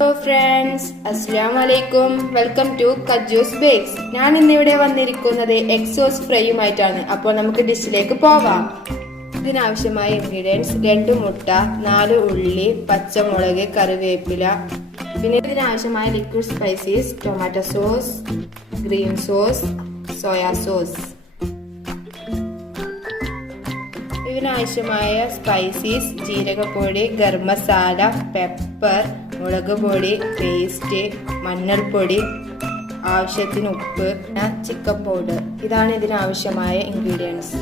Hello friends, Assalamu alaikum. Welcome to Kajus Bakes. ഞാൻ ഇന്നിവിടെ വന്നിരിക്കുന്നത് എഗ് സോസ് ഫ്രൈയുമായിട്ടാണ്. അപ്പോൾ നമുക്ക് ഡിഷിലേക്ക് പോവാം. ഇതിനാവശ്യമായ ഇൻഗ്രീഡിയൻസ് 2 മുട്ട, 4 ഉള്ളി, പച്ചമുളക്, കറിവേപ്പില. പിന്നെ ഇതിനാവശ്യമായ liquid spices tomato sauce, green sauce, soya sauce. ഇതിനാവശ്യമായ സ്പൈസസ് ജീരകപ്പൊടി, ഗരം മസാല, പെപ്പർ, മുളക് പൊടി, പേസ്റ്റ്, മഞ്ഞൾപ്പൊടി, ആവശ്യത്തിന് ഉപ്പ്, ചിക്കൻ പൗഡർ. ഇതാണ് ഇതിനാവശ്യമായ ഇൻഗ്രീഡിയൻസ്.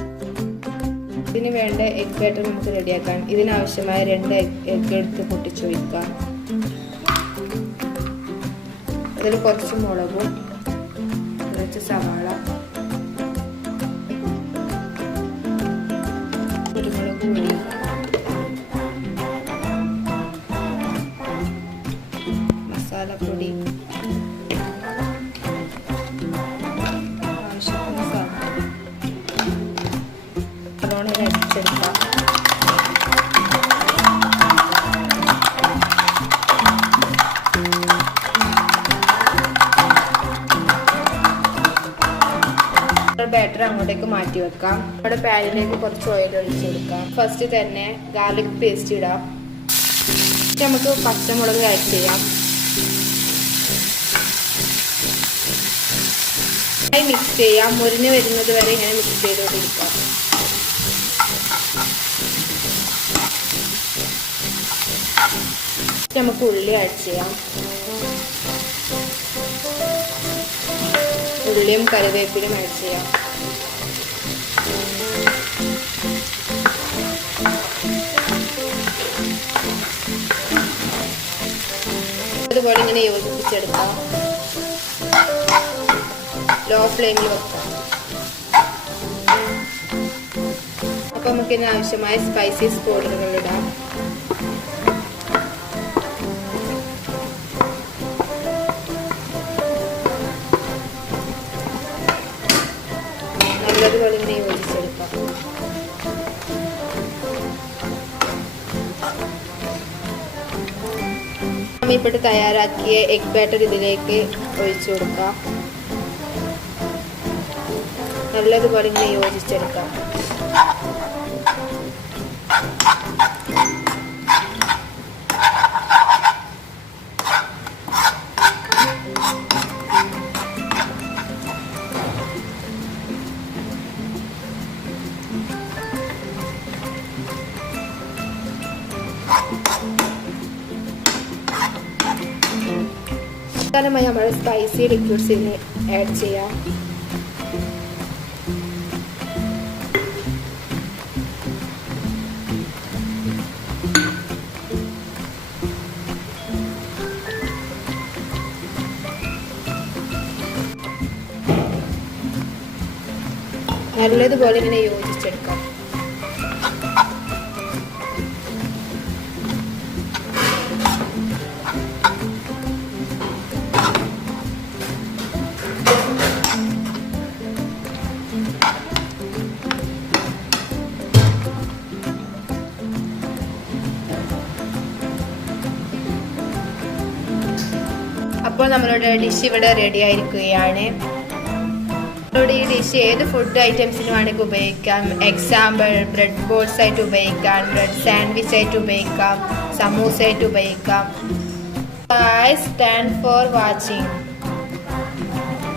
ഇതിന് വേണ്ട എഗ് ബാറ്റർ നമുക്ക് റെഡിയാക്കാം. ഇതിനാവശ്യമായ 2 എഗ് എടുത്ത് പൊട്ടിച്ചു വയ്ക്കാം. അതിൽ കുറച്ച് മുളകും, കുറച്ച് സവാള, കുരുമുളക് പൊടി, മസാലപ്പൊടി, ആവശ്യത്തിന് നല്ലോണം അരച്ചെടുക്കാം. ബാറ്റർ അങ്ങോട്ടേക്ക് മാറ്റി വെക്കാം. നമ്മുടെ പാനിലേക്ക് കുറച്ച് ഓയിൽ ഒഴിച്ചു കൊടുക്കാം. ഫസ്റ്റ് തന്നെ ഗാർലിക് പേസ്റ്റ് ഇടാം. നമുക്ക് പച്ചമുളക് ആഡ് ചെയ്യാം. മിക്സ് ചെയ്യാം. മുരിഞ്ഞ് വരുന്നത് വരെ ഇങ്ങനെ മിക്സ് ചെയ്തുകൊണ്ടിരിക്കാം. നമുക്ക് ഉള്ളി ആഡ് ചെയ്യാം. ഉള്ളിയും കറിവേപ്പിലും ആഡ് ചെയ്യാം. അതുപോലെ ഇങ്ങനെ യോജിപ്പിച്ചെടുക്കാം. ലോ ഫ്ലെയിമിൽ വെക്കാം. അപ്പോൾ നമുക്ക് ഇതിന് ആവശ്യമായ സ്പൈസസ് പൗഡറുകൾ ഇടാം. നല്ലതുപോലെ ഇങ്ങനെ യോജിച്ചെടുക്കാം. ഇപ്പോൾ തയ്യാറാക്കിയ എഗ് ബാറ്റർ ഇതിലേക്ക് ഒഴിച്ചു കൊടുക്കാം. നല്ലതുപോലെ ഇങ്ങനെ യോജിച്ചെടുക്കാം. അവസാനമായി നമ്മൾ സ്പൈസി ലിക്വിഡ്സ് ഇതിന് ആഡ് ചെയ്യാം. നല്ലതുപോലെ ഇങ്ങനെ യോജിച്ചെടുക്കാം. അപ്പോൾ നമ്മളുടെ ഡിഷ് ഇവിടെ റെഡി ആയിരിക്കുകയാണ്. ഈ ഡിഷ് ഏത് ഫുഡ് ഐറ്റംസിന് വേണമെങ്കിൽ ഉപയോഗിക്കാം. എക്സാമ്പിൾ ബ്രെഡ് ബോൾസ് ആയിട്ട് ഉപയോഗിക്കാം, ബ്രെഡ് സാൻഡ്വിച്ച് ആയിട്ട് ഉപയോഗിക്കാം, സമൂസ ആയിട്ട് ഉപയോഗിക്കാം. Guys, thanks for watching.